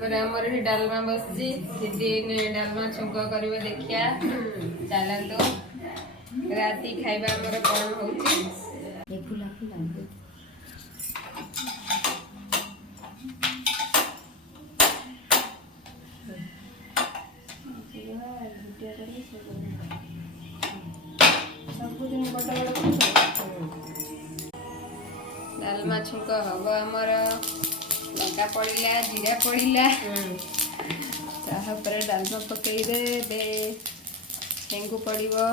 तापर हमर ही डालमा बसजी दीदी ने डालमा छुंक करबे देखिया चलंतो राती खाइबा हमर कोन होउची ए फुला फुला डालमा छुंक हम हमर लंका पड़िला जीरा पड़िला तापर डालमा पकई दे हेंगु पड़िबो